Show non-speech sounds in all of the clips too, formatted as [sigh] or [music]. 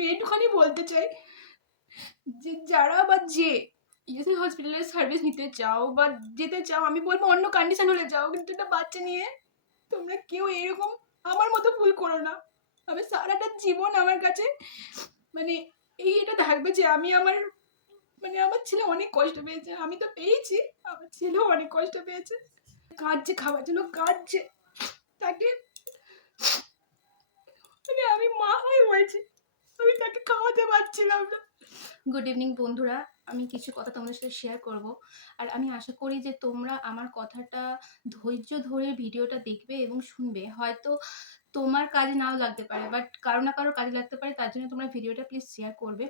আমি এইটুখানি বলতে চাই যে যারা বা যে ইউসি হসপিটালের সার্ভিস নিতে চাও বা যেতে চাও, আমি বলব অন্য কন্ডিশন হলে যাও, কিন্তু একটা বাচ্চা নিয়ে তোমরা কেউ এরকম আমার মতো ভুল করো না। আমি সারাটা জীবন আমার কাছে মানে এই এটা থাকবে যে আমি আমার মানে আমার ছেলে অনেক কষ্ট পেয়েছে, আমি তো পেয়েছি, আমার ছেলেও অনেক কষ্ট পেয়েছে। কাঁদছে, খাওয়ার জন্য কাঁদছে। তাকে মানে আমি মা হয়ে বলছি আমি তাকে খাওয়াতে পারছিলাম না। গুড ইভিনিং বন্ধুরা। আমি কিছু কথা তোমাদের সাথে শেয়ার করব। আর আমি আশা করি যে তোমরা আমার কথাটা ধৈর্য ধরে ভিডিওটা দেখবে এবং শুনবে। হয়তো তোমার কাজে নাও লাগতে পারে বাট কারও না কারও কাজে লাগতে পারে, তার জন্য তোমরা ভিডিওটা প্লিজ শেয়ার করবে।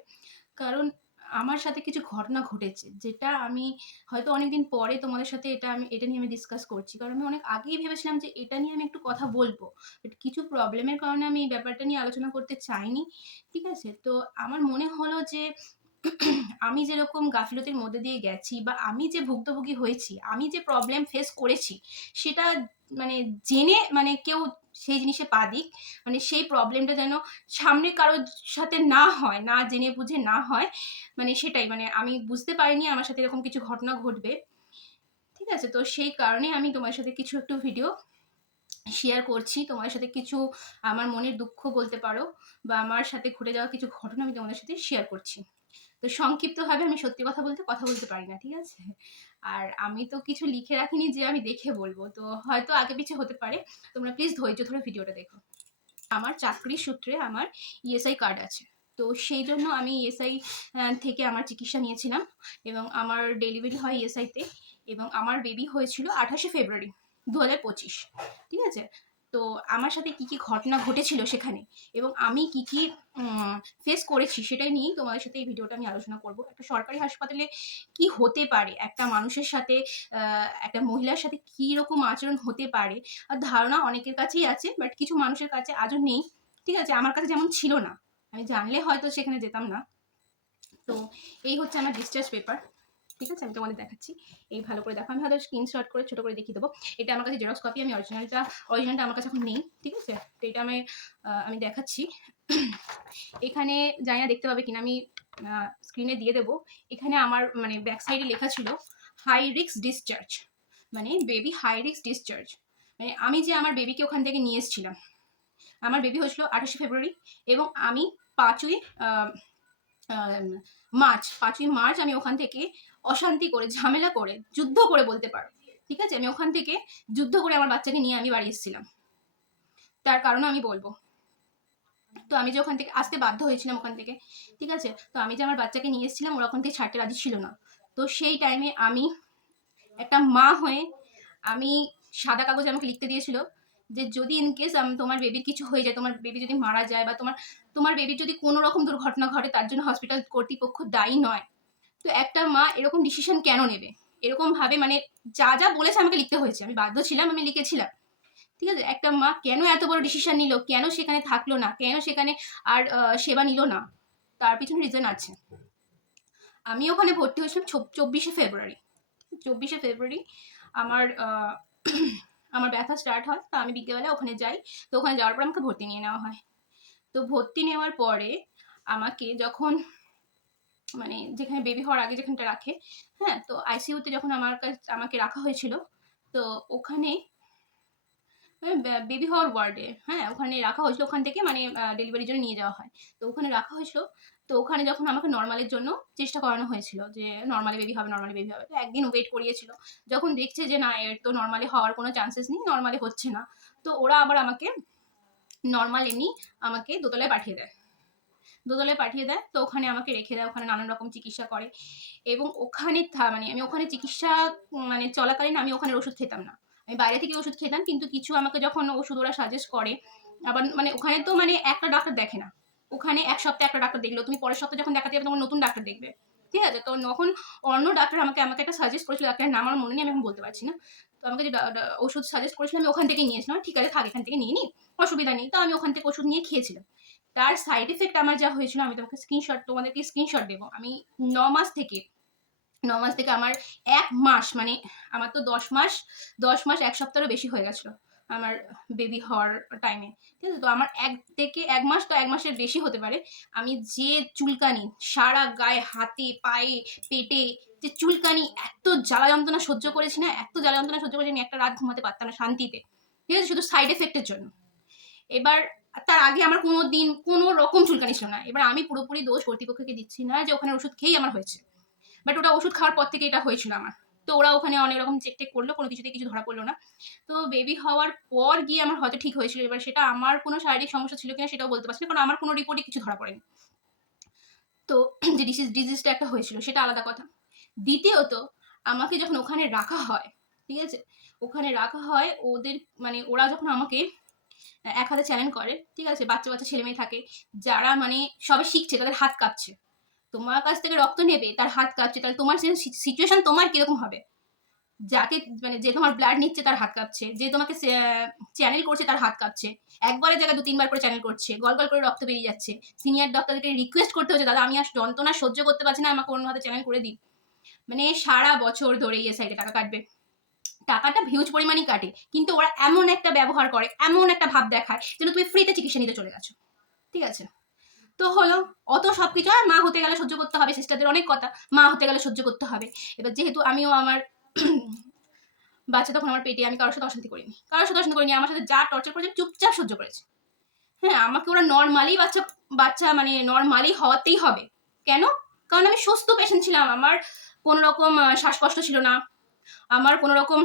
কারণ আমার সাথে কিছু ঘটনা ঘটেছে, যেটা আমি হয়তো অনেকদিন পরে তোমাদের সাথে এটা আমি, এটা নিয়ে আমি ডিসকাস করছি। কারণ আমি অনেক আগেই ভেবেছিলাম যে এটা নিয়ে আমি একটু কথা বলব। বাট কিছু প্রবলেমের কারণে আমি এই ব্যাপারটা নিয়ে আলোচনা করতে চাইনি। ঠিক আছে? তো আমার মনে হলো যে [clears throat] আমি যেরকম গাফিলতির মধ্যে দিয়ে গেছি বা আমি যে ভুক্তভোগী হয়েছি, আমি যে প্রবলেম ফেস করেছি, সেটা মানে জেনে মানে কেউ সেই জিনিসে পা দিক। মানে সেই প্রবলেমটা যেন সামনে কারোর সাথে না হয়, না জেনে বুঝে না হয় মানে সেটাই। মানে আমি বুঝতে পারিনি আমার সাথে এরকম কিছু ঘটনা ঘটবে। ঠিক আছে? তো সেই কারণে আমি তোমার সাথে কিছু একটু ভিডিও শেয়ার করছি। তোমার সাথে কিছু আমার মনের দুঃখ বলতে পারো বা আমার সাথে ঘটে যাওয়া কিছু ঘটনা আমি তোমাদের সাথে শেয়ার করছি। তো সংক্ষিপ্তভাবে আমি সত্যি কথা বলতে কথা বলতে পারি না, ঠিক আছে? আর আমি তো কিছু লিখে রাখিনি যে আমি দেখে বলব, তো হয়তো আগে পিছে হতে পারে। তোমরা প্লিজ ধৈর্য ধরে ভিডিওটা দেখো। আমার চাকরির সূত্রে আমার ইএসআই কার্ড আছে। তো সেই জন্য আমি ইএসআই থেকে আমার চিকিৎসা নিয়েছিলাম এবং আমার ডেলিভারি হয় ইএসআইতে এবং আমার বেবি হয়েছিল আঠাশে ফেব্রুয়ারি দু হাজার পঁচিশ, ঠিক আছে? তো আমার সাথে কি কি ঘটনা ঘটেছিল সেখানে? এবং আমি কি কি ফেস করেছি সেটাই নিয়েই তোমাদের সাথে এই ভিডিওটা আমি আলোচনা করব। একটা সরকারি হাসপাতালে কি হতে পারে? একটা মানুষের সাথে একটা মহিলার সাথে কি রকম আচরণ হতে পারে? আর ধারণা অনেকের কাছেই আছে বাট কিছু মানুষের কাছে আজও নেই। ঠিক আছে? আমার কাছে যেমন ছিল না। আমি জানলে হয়তো সেখানে যেতাম না। তো এই হচ্ছে আমার ডিসচার্জ পেপার ঠিক আছে? আমি তোমাদের দেখাচ্ছি। এই ভালো করে দেখো। আমি হয়তো স্ক্রিনশট করে ছোটো করে দেখিয়ে দেবো। এটা আমার কাছে জেরক্স কপি আমি অরিজিনালটা অরিজিনালটা আমার কাছে এখন নেই, ঠিক আছে? তো এটা আমি আমি দেখাচ্ছি। এখানে জানি না দেখতে পাবে কিনা, আমি স্ক্রিনে দিয়ে দেবো। এখানে আমার মানে ব্যাক সাইডে লেখা ছিল হাই রিক্স ডিসচার্জ মানে বেবি হাই রিক্স ডিসচার্জ মানে আমি যে আমার বেবিকে ওখান থেকে নিয়ে এসেছিলাম। আমার বেবি হয়েছিল আঠাশে ফেব্রুয়ারি এবং আমি পাঁচই মার্চ পাঁচই মার্চ আমি ওখান থেকে অশান্তি করে, ঝামেলা করে, যুদ্ধ করে বলতে পারো। ঠিক আছে? আমি ওখান থেকে যুদ্ধ করে আমার বাচ্চাকে নিয়ে আমি বাড়ি এসেছিলাম। তার কারণে আমি বলব। তো আমি যে ওখান থেকে আসতে বাধ্য হয়েছিলাম ওখান থেকে। ঠিক আছে? তো আমি যে আমার বাচ্চাকে নিয়ে এসেছিলাম, ওরা ওখান থেকে ছাড়তে রাজি ছিল না। তো সেই টাইমে আমি একটা মা হয়ে আমি সাদা কাগজে আমাকে লিখতে দিয়েছিল যে, যদি ইন কেস তোমার বেবির কিছু হয়ে যায়, তোমার বেবি যদি মারা যায় বা তোমার তোমার বেবির যদি কোনো রকম দুর্ঘটনা ঘটে, তার জন্য হসপিটাল কর্তৃপক্ষ দায়ী নয়। তো একটা মা এরকম ডিসিশন কেন নেবে? এরকম ভাবে মানে যা যা বলেছে আমাকে লিখতে হয়েছে। আমি বাধ্য ছিলাম, আমি লিখেছিলাম। ঠিক আছে? একটা মা কেন এত বড় ডিসিশন নিল? কেন সেখানে থাকল না? কেন সেখানে আর সেবা নিল না? তার পিছনে রিজন আছে। আমি ওখানে ভর্তি হয়েছিলাম চব্বিশে ফেব্রুয়ারি চব্বিশে ফেব্রুয়ারি আমার আমার ব্যথা স্টার্ট হয়। তো আমি বিকেলবেলা ওখানে যাই। তো ওখানে যাওয়ার পর আমাকে ভর্তি নিয়ে নেওয়া হয়। তো ভর্তি নেওয়ার পরে আমাকে যখন মানে যেখানে বেবি হওয়ার আগে যেখানটা রাখে হ্যাঁ? তো আইসিইউতে যখন আমার কাছে, আমাকে রাখা হয়েছিল, তো ওখানে বেবি হওয়ার ওয়ার্ডে হ্যাঁ ওখানে রাখা হয়েছিল, ওখান থেকে মানে ডেলিভারির জন্য নিয়ে যাওয়া হয়। তো ওখানে রাখা হয়েছিল, তো ওখানে যখন আমাকে নর্মালের জন্য চেষ্টা করানো হয়েছিল, যে নর্মালি বেবি হবে নর্মালি বেবি হবে, তো একদিন ওয়েট করিয়েছিল। যখন দেখছে যে না, এর তো নর্মালি হওয়ার কোনো চান্সেস নেই নর্মালি হচ্ছে না, তো ওরা আবার আমাকে নর্মাল এমনি আমাকে দোতলায় পাঠিয়ে দেয়। দোতলায় পাঠিয়ে দেয়। তো ওখানে আমাকে রেখে দেয়, ওখানে নানান রকম চিকিৎসা করে। এবং ওখানে মানে আমি ওখানে চিকিৎসা মানে চলাকালীন আমি ওখানে ওষুধ খেতাম না। আমি বাইরে থেকে ওষুধ খেতাম, কিন্তু কিছু আমাকে যখন ওষুধ ওরা সাজেস্ট করে, আবার মানে ওখানে তো মানে একটা ডাক্তার দেখে না। ওখানে এক সপ্তাহে একটা ডাক্তার দেখল, তুমি পরের সপ্তাহে যখন দেখাতে যাবে তখন নতুন ডাক্তার দেখবে। ঠিক আছে? তো তখন অন্য ডাক্তার আমাকে আমাকে একটা সাজেস্ট করেছিল, ডাক্তারের নাম আমার মনে নেই, আমি এখন বলতে পারছি না। তো আমাকে যে ওষুধ সাজেস্ট করেছিল, আমি ওখান থেকে নিয়েছিলাম ঠিক আছে, থাক, এখান থেকে নিয়ে নিই অসুবিধা নেই। তো আমি ওখান থেকে ওষুধ নিয়ে খেয়েছিলাম। তার সাইড এফেক্ট আমার যা হয়েছিল, আমি তোমাকে স্ক্রিনশট তোমাদেরকে স্ক্রিনশট দেবো। আমি ন মাস থেকে, ন মাস থেকে আমার এক মাস মানে আমার তো দশ মাস দশ মাস এক সপ্তাহেরও বেশি হয়ে গেছিল আমার বেবি হওয়ার টাইমে ঠিক আছে? তো আমার এক থেকে এক মাস তো এক মাসের বেশি হতে পারে। আমি যে চুলকানি, সারা গায়ে, হাতে, পায়ে, পেটে, যে চুলকানি এত জ্বালা যন্ত্রণা সহ্য করেছি না, এত জ্বালা যন্ত্রণা সহ্য করেছি, আমি একটা রাত ঘুমাতে পারতাম না শান্তিতে। ঠিক আছে? শুধু সাইড এফেক্টের জন্য। এবার তার আগে আমার কোনো দিন কোনো রকম চুলকানি ছিল না। এবার আমি পুরোপুরি দোষ কর্তৃপক্ষকে দিচ্ছি না যে ওখানে ওষুধ খেয়েই আমার হয়েছে। বাট ওটা ওষুধ খাওয়ার পর থেকে এটা হয়েছিল আমার। তো ওরা ওখানে অনেক রকম চেক টেক করল, কোনো কিছুতে কিছু ধরা পড়ল না। তো বেবি হওয়ার পর গিয়ে আমার হয়তো ঠিক হয়েছিল। এবার সেটা আমার কোনো শারীরিক সমস্যা ছিল কিনা সেটাও বলতে পারছি না, কারণ আমার কোনো রিপোর্টে কিছু ধরা পড়েনি। তো [clears throat] যে ডিসিজ ডিজিজটা একটা হয়েছিল, সেটা আলাদা কথা। দ্বিতীয়ত, আমাকে যখন ওখানে রাখা হয়, ঠিক আছে? ওখানে রাখা হয়, ওদের মানে ওরা যখন আমাকে এক হাতে চ্যালেঞ্জ করে, ঠিক আছে? বাচ্চা বাচ্চা, ছেলে মেয়ে থাকে, যারা মানে সবে শিখছে, তাদের হাত কাঁপছে। তোমার কাছ থেকে রক্ত নেবে, তার হাত কাঁপছে, তাহলে তোমার সিচুয়েশন তোমার কীরকম হবে? যাকে মানে যে তোমার ব্লাড নিচ্ছে, তার হাত কাঁপছে। যে তোমাকে চ্যানেল করছে, তার হাত কাঁপছে। একবারের জায়গায় দু তিনবার করে চ্যানেল করছে, গল গল করে রক্ত বেরিয়ে যাচ্ছে। সিনিয়র ডক্টরদেরকে রিকোয়েস্ট করতে হচ্ছে, দাদা আমি আর যন্ত্রণা সহ্য করতে পারছি না, আমাকে অন্য হাতে চ্যানেল করে দিন। মানে সারা বছর ধরে ইয়ে সাইডে টাকা কাটবে। টাকাটা হিউজ পরিমাণই কাটে। কিন্তু ওরা এমন একটা ব্যবহার করে, এমন একটা ভাব দেখায় যেন তুমি ফ্রিতে চিকিৎসা নিতে চলে গেছো। ঠিক আছে? তো হলো, অত সব কিছু আর মা হতে গেলে সহ্য করতে হবে সিস্টারদের অনেক কথা। মা হতে গেলে সহ্য করতে হবে। এবার যেহেতু আমিও আমার [clears throat] বাচ্চা, তখন আমার পেটে আমি কারোর সাথে অশান্তি করিনি। কারোর সাথে অশান্তি করিনি, আমার সাথে যা টর্চার করেছে, চুপচাপ সহ্য করেছে। হ্যাঁ আমাকে ওরা নর্মালি বাচ্চা বাচ্চা মানে নর্মালি হওয়াতেই হবে। কেন? কারণ আমি সুস্থ পেশেন্ট ছিলাম। আমার কোনো রকম শ্বাসকষ্ট ছিল না। আমার কোনো রকম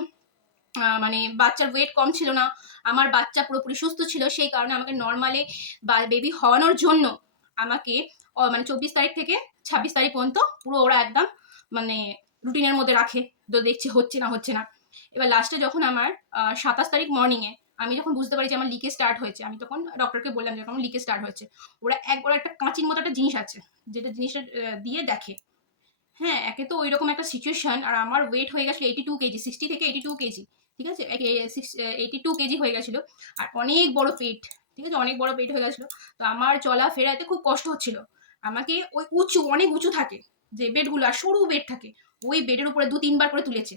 মানে বাচ্চার ওয়েট কম ছিল না, আমার বাচ্চা পুরোপুরি সুস্থ ছিল, সেই কারণে আমাকে নর্মালি বেবি হওয়ানোর জন্য আমাকে মানে চব্বিশ তারিখ থেকে ছাব্বিশ তারিখ পর্যন্ত পুরো ওরা একদম মানে রুটিনের মধ্যে রাখে, তো দেখছে হচ্ছে না হচ্ছে না। এবার লাস্টে যখন আমার সাতাশ তারিখ মর্নিংয়ে আমি যখন বুঝতে পারি যে আমার লিকেজ স্টার্ট হয়েছে, আমি তখন ডক্টরকে বললাম যে আমার লিকে স্টার্ট হয়েছে। ওরা একবার একটা কাঁচির মতো একটা জিনিস আছে, যেটা জিনিসটা দিয়ে দেখে। হ্যাঁ একে তো ওই রকম একটা সিচুয়েশন আর আমার ওয়েট হয়ে গেছিল এইটি টু কেজি সিক্সটি থেকে এইটি টু কেজি ঠিক আছে? এইটি টু কেজি হয়ে গেছিল, আর অনেক বড় পেট ঠিক আছে? অনেক বড় পেট হয়ে গেছিল। তো আমার চলা ফেরাতে খুব কষ্ট হচ্ছিল। আমাকে ওই উঁচু, অনেক উঁচু থাকে যে বেডগুলো আর সরু বেড থাকে, ওই বেডের উপরে দু তিনবার করে তুলেছে।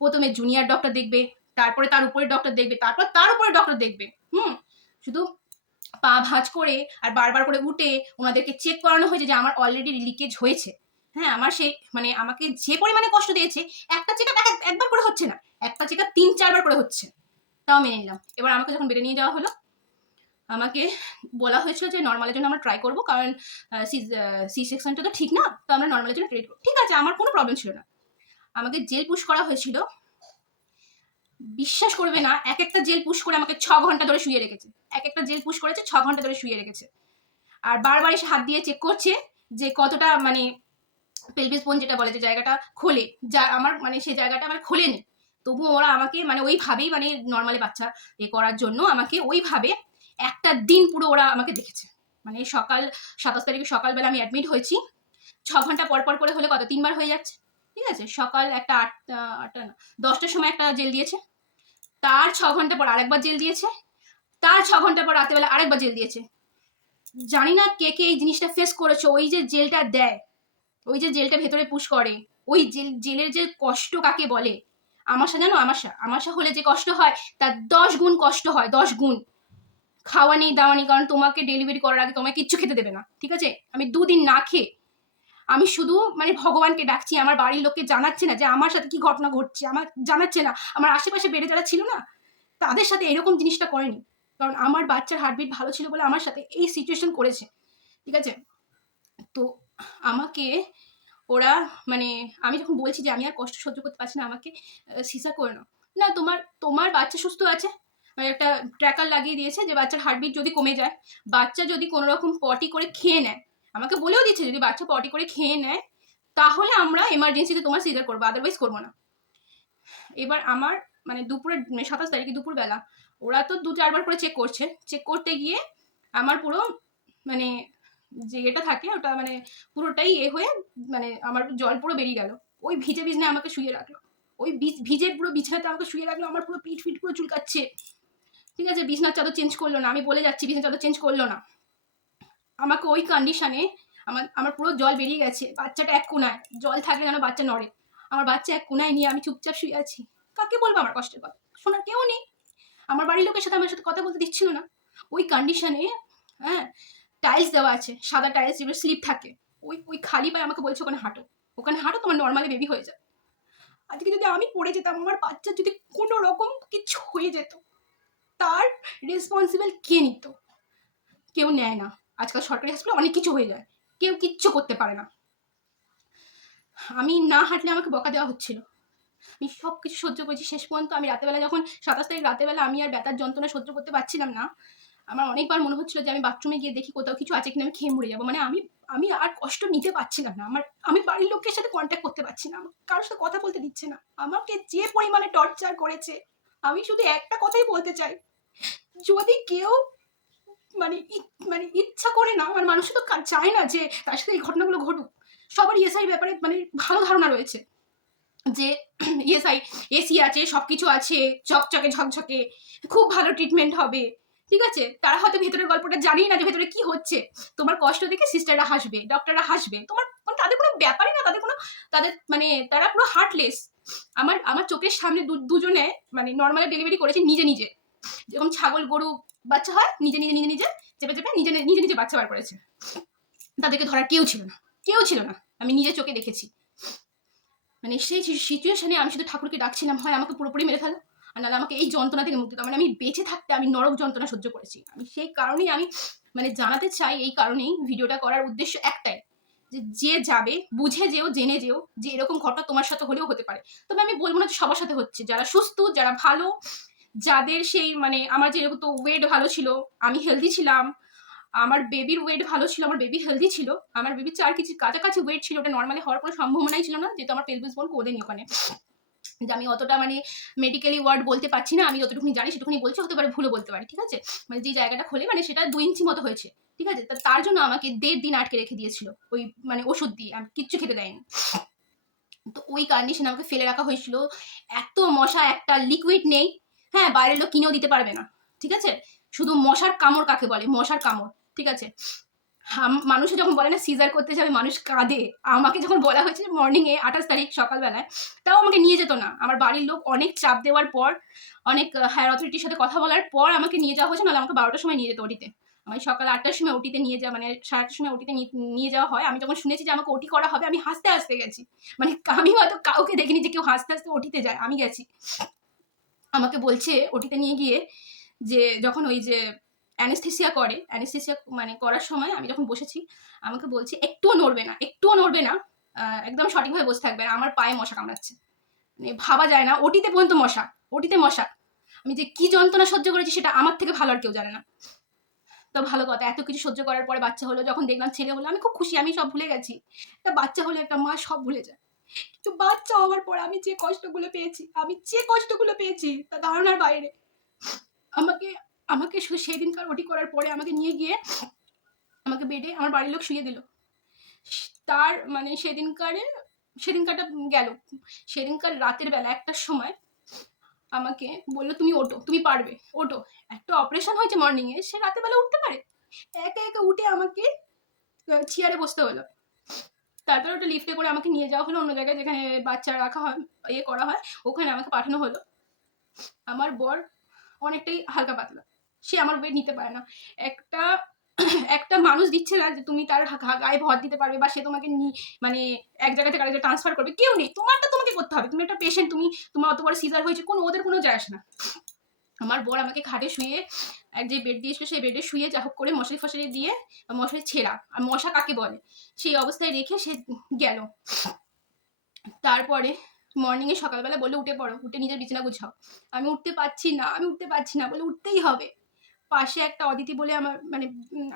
প্রথমে জুনিয়র ডক্টর দেখবে, তারপরে তার উপরে ডক্টর দেখবে, তারপর তার উপরে ডক্টর দেখবে, হুম? শুধু পা ভাঁজ করে, আর বারবার করে উঠে ওনাদেরকে চেক করানো হয়েছে যে আমার অলরেডি লিকেজ হয়েছে। হ্যাঁ আমার সেই মানে আমাকে যে পরিমাণে কষ্ট দিয়েছে, একটা চেক একবার করে হচ্ছে না। একটা চেক তিন, চারবার করে হচ্ছে। তাও মেনে নিলাম। এবার আমাকে যখন বেড়ে নিয়ে যাওয়া হলো, আমাকে বলা হয়েছিল যে নর্মালের জন্য আমরা ট্রাই করব, কারণ সি সেকশনটা তো ঠিক না, তো আমরা নর্মালের জন্য ট্রাই করব। ঠিক আছে, আমার কোনো প্রবলেম ছিল না। আমাকে জেল পুশ করা হয়েছিল। বিশ্বাস করবে না, এক একটা জেল পুশ করে আমাকে ছ ঘণ্টা ধরে শুয়ে রেখেছে। এক একটা জেল পুশ করেছে, ছ ঘণ্টা ধরে শুয়ে রেখেছে। আর বারবার এসে হাত দিয়ে চেক করছে যে কতটা মানে পেলভিস বোন যেটা বলে যে জায়গাটা খোলে, যা আমার মানে সেই জায়গাটা আমার খোলেনি। তবুও ওরা আমাকে মানে ওইভাবেই মানে নর্মালি বাচ্চা এ করার জন্য আমাকে ওইভাবে একটা দিন পুরো ওরা আমাকে দেখেছে। মানে সকাল, সাতাশ তারিখে সকালবেলা আমি অ্যাডমিট হয়েছি। ছ ঘণ্টা পর পর করে হলে কত? তিনবার হয়ে যাচ্ছে। ঠিক আছে? সকাল একটা আটটা আটটা না, দশটার সময় একটা জেল দিয়েছে। তার ছ ঘণ্টা পর আরেকবার জেল দিয়েছে। তার ছ ঘণ্টা পর রাতেবেলা আরেকবার জেল দিয়েছে। জানি না কে কে এই জিনিসটা ফেস করেছ, ওই যে জেলটা দেয়। ওই যে জেলটা ভেতরে পুশ করে। ওই জেল, জেলের যে কষ্ট কাকে বলে? আমাশা জানো? আমাশা। আমাশা হলে যে কষ্ট হয়, তার দশ গুণ কষ্ট হয়, দশ গুণ। খাওয়া নেই, দাওয়া নেই, কারণ তোমাকে ডেলিভারি করার আগে তোমাকে কিচ্ছু খেতে দেবে না, ঠিক আছে? আমি দুদিন না খেয়ে, আমি শুধু মানে ভগবানকে ডাকছি, আমার বাড়ির লোককে জানাচ্ছে না যে আমার সাথে কি ঘটনা ঘটছে, আমার জানাচ্ছে না। আমার আশেপাশে বেড়ে যারা ছিল না, তাদের সাথে এরকম জিনিসটা করেনি। কারণ আমার বাচ্চার হার্টবিট ভালো ছিল বলে আমার সাথে এই সিচুয়েশন করেছে, ঠিক আছে? তো আমাকে ওরা মানে আমি যখন বলছি যে আমি আর কষ্ট সহ্য করতে পারছি না, আমাকে সিসা করে নাও। না, তোমার তোমার বাচ্চা সুস্থ আছে? মানে একটা ট্র্যাকার লাগিয়ে দিয়েছে যে বাচ্চার হার্টবিট যদি কমে যায়, বাচ্চা যদি কোনো রকম পটি করে খেয়ে নেয়, আমাকে বলেও দিচ্ছে যদি বাচ্চা পটি করে খেয়ে নেয়, তাহলে আমরা এমার্জেন্সিতে তোমার সিজার করব আদারওয়াইজ করব না। এবার আমার মানে দুপুরে সাতাশ তারিখে দুপুরবেলা, ওরা তো দু চারবার করে চেক করছে। চেক করতে গিয়ে আমার পুরো মানে যে এটা থাকে, ওটা মানে পুরোটাই এ হয়ে মানে আমার জল পুরো বেরিয়ে গেল। ওই ভিজে বিছনায় আমাকে শুয়ে রাখল। ওই ভিজে পুরো বিছানাতে আমাকে শুয়ে রাখল, আমার পুরো পিঠ ফিট পুরো চুলকাচ্ছে। ঠিক আছে, বিছনার চাদর চেঞ্জ করল না, আমি বলে যাচ্ছি বিছনার চাদর চেঞ্জ করল না। আমাকে ওই কন্ডিশনে আমার আমার পুরো জল বেরিয়ে গেছে, বাচ্চাটা এক কোনায়, জল থাকলে যেন বাচ্চা নড়ে। আমার বাচ্চা এক কোনায় নিয়ে আমি চুপচাপ শুয়ে আছি। কাকে বলব আমার কষ্টের কথা? শোনার কেউ নেই। আমার বাড়ির লোকের সাথে আমার সাথে কথা বলতে দিচ্ছিল না। ওই কন্ডিশনে হ্যাঁ টাইলস দেওয়া আছে, সাদা টাইলস যেগুলো স্লিপ থাকে। ওই ওই খালি পায়ে আমাকে বলছে, ওখানে হাঁটো। ওখানে হাঁটো, তোমার নর্মালি বেবি হয়ে যায় আজকে যদি আমি পড়ে যেতাম, আমার বাচ্চার যদি কোনো রকম কিছু হয়ে যেত, তার রেসপন্সিবল কে নিত? কেউ নেয় না। আজকাল সরকারি হাসপাতালে অনেক কিছু হয়ে যায়। কেউ কিচ্ছু করতে পারে না। আমি না হাঁটলে আমাকে বকা দেওয়া হচ্ছিল। আমি সব কিছু সহ্য করেছি। শেষ পর্যন্ত আমি রাতেরবেলা যখন সাতাশ তারিখ রাতেরবেলা আমি আর ব্যথার যন্ত্রণা সহ্য করতে পারছিলাম না আমার অনেকবার মনে হচ্ছিল যে আমি বাথরুমে গিয়ে দেখি কোথাও কিছু আছে কিনা, আমি খেয়ে মরে যাব। মানে আমি আমি আর কষ্ট নিতে পারছিলাম না। আমার, আমি বাড়ির লোকের সাথে কন্ট্যাক্ট করতে পারছি না। কারোর সাথে কথা বলতে দিচ্ছে না। আমাকে যে পরিমাণে টর্চার করেছে, আমি শুধু একটা কথাই বলতে চাই। যদি কেউ মানে মানে ইচ্ছা করে না আমার মানুষ তো চায় না যে তার সাথে এই ঘটনাগুলো ঘটুক। সবার ইএসআই ব্যাপারে মানে ভালো ধারণা রয়েছে। যে [clears throat] ইএসআই এসি আছে সব কিছু আছে চকচকে ঝকঝকে, খুব ভালো ট্রিটমেন্ট হবে। ঠিক আছে? তারা হয়তো ভেতরের গল্পটা জানেই না যে ভেতরে কি হচ্ছে। তোমার কষ্ট দেখে সিস্টাররা হাসবে ডক্টররা হাসবে। তোমার মানে তাদের কোনো ব্যাপারই না, তাদের কোনো তাদের মানে তারা পুরো হার্টলেস আমার আমার চোখের সামনে দুজনে মানে নর্মালি ডেলিভারি করেছে নিজে নিজে। যেরকম ছাগল, গরু, বাচ্চা হয়, নিজে নিজে নিজে নিজে চেপে চেপে নিজে নিজে নিজে বাচ্চা বার করেছে। তাদেরকে ধরার কেউ ছিল না, কেউ ছিল না। আমি নিজে চোখে দেখেছি। মানে সেই সিচুয়েশনে আমি শুধু ঠাকুরকে ডাকছিলাম, হয়, আমাকে পুরোপুরি মেরে ফেলো। নাহলে আমাকে এই যন্ত্রণা থেকে মুক্তি দাও। মানে আমি বেঁচে থাকতে আমি নরক যন্ত্রণা সহ্য করেছি। আমি সেই কারণেই আমি মানে জানাতে চাই এই কারণেই ভিডিওটা করার উদ্দেশ্য একটাই, যে যে যাবে, বুঝে যেও, জেনে যেও যে এরকম ঘটনা তোমার সাথে হলেও হতে পারে। তবে আমি বলব না সবার সাথে হচ্ছে। যারা সুস্থ, যারা ভালো, যাদের সেই মানে আমার যেরকম তো ওয়েট ভালো ছিল, আমি হেলদি ছিলাম, আমার বেবির ওয়েট ভালো ছিল, আমার বেবি হেলদি ছিল, আমার বেবি চার কিছু কাছাকাছি ওয়েট ছিল, ওটা নর্মালি হওয়ার কোনো সম্ভাবনাই ছিল না, যেহেতু আমার পেলভিস বোন কোদেনি ওখানে। যে আমি অতটা মানে মেডিকেলি ওয়ার্ড বলতে পারছি না, আমি যতটুকুনি জানি সেটুকুনি বলছি, হতে পারে ভুলও বলতে পারি, ঠিক আছে? মানে যে জায়গাটা খোলে মানে সেটা দুই ইঞ্চি মতো হয়েছে, ঠিক আছে? তার জন্য আমাকে দেড় দিন আটকে রেখে দিয়েছিল, ওই মানে ওষুধ দিয়ে আমি কিচ্ছু খেতে দেয়নি। তো ওই কন্ডিশনে আমাকে ফেলে রাখা হয়েছিল। এত মশা, একটা লিকুইড নেই হ্যাঁ বাইরের লোক কিনেও দিতে পারবে না, ঠিক আছে? শুধু মশার কামড় কাকে বলে? মশার কামড়, ঠিক আছে? মানুষে যখন বলে না, সিজার করতে যাবে, মানুষ কাঁদে। আমাকে যখন বলা হয়েছে মর্নিংয়ে আঠাশ তারিখ সকালবেলায়, তাও আমাকে নিয়ে যেত না। আমার বাড়ির লোক অনেক চাপ দেওয়ার পর, অনেক হায়ার অথরিটির সাথে কথা বলার পর আমাকে নিয়ে যাওয়া হয়েছে, নাহলে আমাকে বারোটার সময় নিয়ে যেত ওটিতে আমি সকাল আটটার সময় ওটিতে নিয়ে যাওয়া মানে সাড়ে আটটার সময় ওটিতে নিয়ে- যাওয়া হয়। আমি যখন শুনেছি যে আমাকে ওটি করা হবে, আমি হাসতে হাসতে গেছি। মানে আমি হয়তো কাউকে দেখিনি যে কেউ হাসতে হাসতে ওটিতে যায়। আমি গেছি। আমাকে বলছে ওটিতে নিয়ে গিয়ে যে, যখন ওই যে অ্যানেস্থেসিয়া করে অ্যানেস্থেসিয়া মানে করার সময় আমি যখন বসেছি, আমাকে বলছে, একটুও নড়বে না, একটুও নড়বে না একদম সঠিকভাবে বসে থাকবে আমার পায়ে মশা কামড়াচ্ছে। মানে ভাবা যায় না, ওটিতে পর্যন্ত মশা, ওটিতে মশা। আমি যে কি যন্ত্রণা সহ্য করেছি সেটা আমার থেকে ভালো আর কেউ জানে না। তো ভালো কথা, এত কিছু সহ্য করার পরে বাচ্চা হলো, যখন দেখলাম ছেলে হলো, আমি খুব খুশি, আমি সব ভুলে গেছি। একটা বাচ্চা হলে একটা মা সব ভুলে যায়। কিন্তু বাচ্চা হওয়ার পর আমি যে কষ্টগুলো পেয়েছি, আমি যে কষ্টগুলো পেয়েছি, তা ধারণার বাইরে। আমাকে আমাকে শুধু সেদিনকার ওটি করার পরে আমাকে নিয়ে গিয়ে আমাকে বেডে আমার বাড়ির লোক শুয়ে দিল। তার মানে সেদিনকারে, সেদিনকারটা গেল। সেদিনকার রাতের বেলা একটার সময় আমাকে বলল, তুমি ওটো তুমি পারবে ওটো একটা অপারেশন হয়েছে মর্নিংয়ে সে রাতের বেলা উঠতে পারে। একা একা উঠে আমাকে চেয়ারে বসতে হলো। তারপরে ওটা লিফটে করে আমাকে নিয়ে যাওয়া হলো অন্য জায়গায় যেখানে বাচ্চা রাখা হয় ইয়ে করা হয়, ওখানে আমাকে পাঠানো হলো। আমার বর অনেকটাই হালকা পাতলা। সে আমার ওয়েট নিতে পারে না। একটা একটা মানুষ দিচ্ছে না যে তুমি তার গায়ে ভর দিতে পারবে বা সে তোমাকে মানে এক জায়গা থেকে আরেক জায়গায় ট্রান্সফার করবে। কেউ নেই। তোমারটা তোমাকে করতে হবে। তুমি একটা পেশেন্ট তুমি, তোমার অত বড় সিজার হয়েছে, কোনো ওদের কোনো যায় না। আমার বর আমাকে খাটে শুয়ে এক যে বেড দিয়েছিল, সেই বেডে শুয়ে যা হোক করে মশারি ফশারি দিয়ে মশারি ছেঁড়া, আর মশা কাকে বলে? সেই অবস্থায় রেখে সে গেল। তারপরে মর্নিংয়ে সকালবেলা বলে উঠে পড়ো, উঠে নিজের বিছানা গুছাও। আমি উঠতে পারছি না, আমি উঠতে পারছি না। বলে উঠতেই হবে। পাশে একটা অদিতি বলে আমার মানে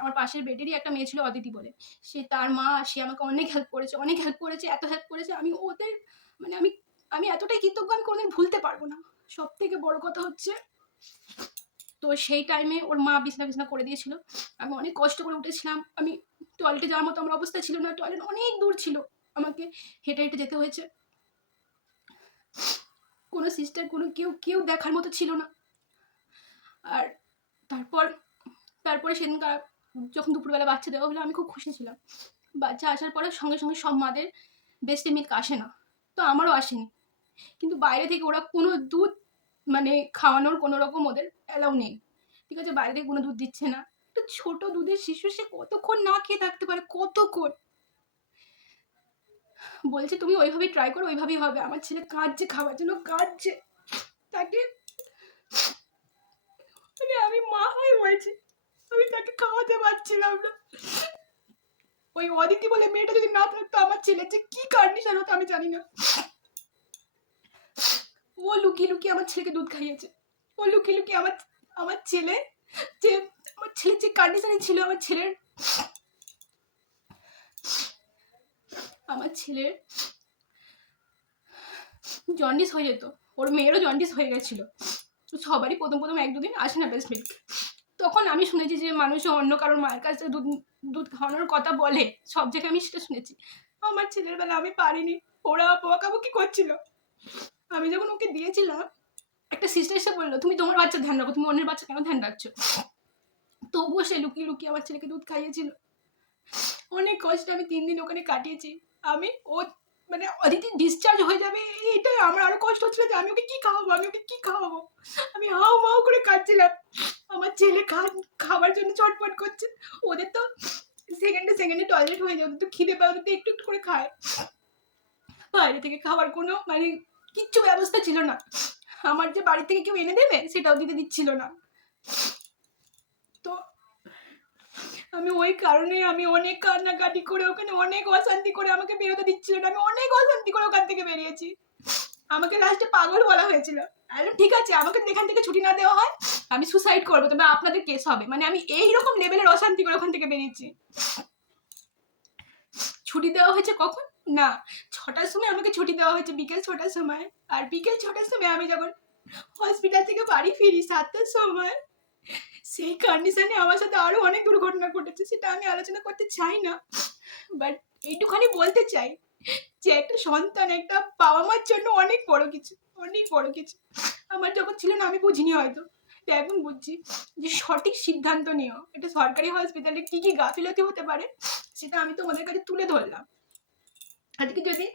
আমার পাশের বেডেরই একটা মেয়ে ছিল অদিতি বলে। সে, তার মা, সে আমাকে অনেক হেল্প করেছে, অনেক হেল্প করেছে, এত হেল্প করেছে, আমি ওদের মানে আমি আমি এতটাই কৃতজ্ঞ আমি কোনোদিন ভুলতে পারব না। সব থেকে বড় কথা হচ্ছে, তো সেই টাইমে ওর মা বিছনা বিছনা করে দিয়েছিল। আমি অনেক কষ্ট করে উঠেছিলাম। আমি টয়লেটে যাওয়ার মতো আমার অবস্থা ছিল না। টয়লেট অনেক দূর ছিল। আমাকে হেঁটে হেঁটে যেতে হয়েছে। কোনো সিস্টার কোনো কেউ কেউ দেখার মতো ছিল না। আর তারপর, তারপরে সেদিনকার যখন দুপুরবেলা বাচ্চা দেওয়া হলো আমি খুব খুশি ছিলাম। বাচ্চা আসার পরে সঙ্গে সঙ্গে সব মাদের বেস্টে মিল্ক আসে না। তো আমারও আসেনি। কিন্তু বাইরে থেকে ওরা কোনো দুধ মানে খাওয়ানোর কোনো রকম ওদের অ্যালাউ নেই। ঠিক আছে, বাইরে থেকে কোনো দুধ দিচ্ছে না। একটা ছোট দুধের শিশু সে কতক্ষণ না খেয়ে থাকতে পারে? কতক্ষণ? বলছে, তুমি ওইভাবেই ট্রাই করো, ওইভাবেই হবে। আমার ছেলে কাঁদছে, খাওয়ার জন্য কাঁদছে। তাকে মানে আমি মা হয়ে বলছি আমি তাকে খাওয়াতে পারছিলাম না। ওই অদিতি বলে মেয়েটা যদি না থাকতো, আমার ছেলের যে কি কন্ডিশন হতো আমি জানি না। ও লুকিয়ে লুকিয়ে আমার ছেলেকে দুধ খাইয়েছে। ও লুকিয়ে লুকিয়ে আমার আমার ছেলে যে, আমার ছেলের যে কন্ডিশনে ছিল, আমার ছেলের আমার ছেলের জন্ডিস হয়ে যেত। ওর মেয়েরও জন্ডিস হয়ে গেছিল। সবারই প্রথম প্রথম এক দুদিন আসে না ব্রেস্ট মিল্ক তখন আমি শুনেছি যে মানুষ অন্য কারোর মায়ের কাছে দুধ দুধ খাওয়ানোর কথা বলে, সব জায়গায় আমি সেটা শুনেছি। আমার ছেলের বেলা আমি পারিনি, ওরা বকাবকি করছিল। আমি যখন ওকে দিয়েছিলাম, একটা সিস্টার এসে বলল, তুমি তোমার বাচ্চা ধ্যান রাখো, তুমি অন্যের বাচ্চা কেন ধ্যান রাখছো? তবুও সে লুকিয়ে লুকিয়ে আমার ছেলেকে দুধ খাইয়েছিল। অনেক কষ্ট আমি তিন দিন ওখানে কাটিয়েছি। আমি ও মানে অদিতি ডিসচার্জ হয়ে যাবে এইটাই আমার আরও কষ্ট হচ্ছিল যে আমি ওকে কি খাওয়াবো, আমি ওকে কি খাওয়াবো? আমি হাও মাও করে কাটছিলাম আমার ছেলে খাবার জন্য চটপট করছে। ওদের তো সেকেন্ডে সেকেন্ডে টয়লেট হয়ে যাবে তো খিদে ওদের তো একটু একটু করে খায়। বাইরে থেকে খাবার কোনো মানে কিচ্ছু ব্যবস্থা ছিল না। আমার যে বাড়ি থেকে কেউ এনে দেবে, সেটাও দিতে দিচ্ছিল না। আমি ওই কারণে আমি অনেক কান্নাকাটি করে, ওখানে অনেক অশান্তি করে আমাকে বেরোতে দিচ্ছিল আমি অনেক অশান্তি করে ওখান থেকে বেরিয়েছি। আমাকে লাস্টে পাগল বলা হয়েছিল। ঠিক আছে, আমাকে এখান থেকে ছুটি না দেওয়া হয়, আমি সুসাইড করব। তবে আপনাদের কেস হবে। মানে আমি এইরকম লেভেলের অশান্তি করে ওখান থেকে বেরিয়েছি। ছুটি দেওয়া হয়েছে কখন? না, ছটার সময় আমাকে ছুটি দেওয়া হয়েছে, বিকেল ছটার সময়। আর বিকেল ছটার সময় আমি যখন হসপিটাল থেকে বাড়ি ফিরি, সাতটার সময় সেই কন্ডিশনে আমার সাথে আরও অনেক দুর্ঘটনা ঘটেছে, সেটা আমি আলোচনা করতে চাই না। বাট এইটুখানি বলতে চাই যে একটা সন্তান, একটা বাবা মার জন্য অনেক বড় কিছু, অনেক বড় কিছু। আমার যখন ছিল না, আমি বুঝিনি হয়তো। এখন বুঝছি যে সঠিক সিদ্ধান্ত নিও। এটা সরকারি হসপিটালে কি কি গাফিলতি হতে পারে, সেটা আমি তোমাদের কাছে তুলে ধরলাম। আজকে যদি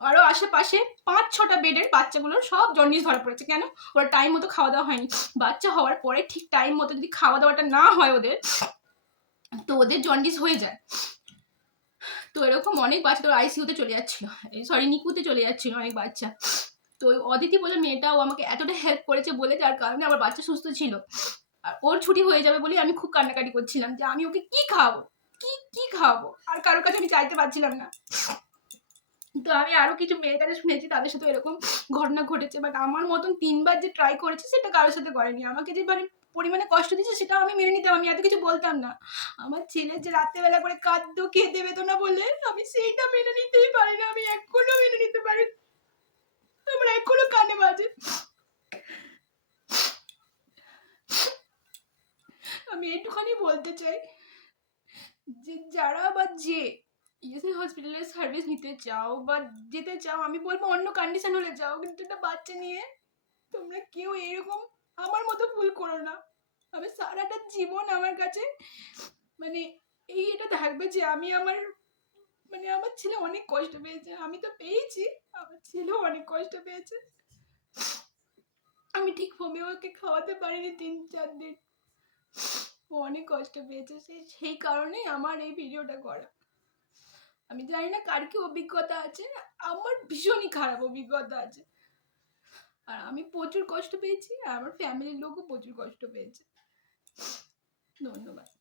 আরও আশেপাশে পাঁচ ছটা বেডের বাচ্চাগুলোর সব জন্ডিস ধরা পড়েছে। কেন? ওরা টাইম মতো খাওয়া দাওয়া হয়নি। বাচ্চা হওয়ার পরে ঠিক টাইম মতো যদি খাওয়া দাওয়াটা না হয় ওদের, তো ওদের জন্ডিস হয়ে যায়। তো এরকম অনেক বাচ্চা তোর আইসিউতে চলে যাচ্ছিল। সরি নিকুতে চলে যাচ্ছিল অনেক বাচ্চা। তো অদিতি বলে মেয়েটাও আমাকে এতটা হেল্প করেছে বলে যার কারণে আমার বাচ্চা সুস্থ ছিল। আর ওর ছুটি হয়ে যাবে বলে আমি খুব কান্নাকাটি করছিলাম যে আমি ওকে কি খাওয়াবো? কি কি খাওয়াবো? আর কারোর কাছে আমি চাইতে পারছিলাম না। তো আমি আরও কিছু মেয়ের কাছে শুনেছি, তাদের সাথে এরকম ঘটনা ঘটেছে। বাট আমার মতন তিনবার যে ট্রাই করেছে, সেটা কারোর সাথে করেনি। আমাকে যে পরিমাণে কষ্ট দিচ্ছে সেটাও আমি মেনে নিতাম আমি এত কিছু বলতাম না। আমার ছেলের যে রাত্রেবেলা করে খাদ্য খেতে না বলে, আমি সেইটা মেনে নিতেই পারি না আমি এখনও মেনে নিতে পারি আমার এখনও কানে বাজে। আমি একটুখানি বলতে চাই যে যারা বা যে ইএসআই হসপিটালের সার্ভিস নিতে চাও বা যেতে চাও, আমি বলব অন্য কন্ডিশন হলে যাও, কিন্তু একটা বাচ্চা নিয়ে তোমরা কেউ এরকম আমার মতো ভুল করো না। আমি সারাটা জীবন আমার কাছে মানে এই এটা থাকবে যে আমি আমার মানে আমার ছেলে অনেক কষ্ট পেয়েছে, আমি তো পেয়েছি, আমার ছেলেও অনেক কষ্ট পেয়েছে। আমি ঠিক হোমিওকে খাওয়াতে পারিনি তিন, চার দিন। ও অনেক কষ্ট পেয়েছে সেই সেই কারণেই আমার এই ভিডিওটা করা। আমি জানি না কার কি অভিজ্ঞতা আছে, আমার ভীষণই খারাপ অভিজ্ঞতা আছে। আর আমি প্রচুর কষ্ট পেয়েছি, আর আমার ফ্যামিলির লোকও প্রচুর কষ্ট পেয়েছে। ধন্যবাদ।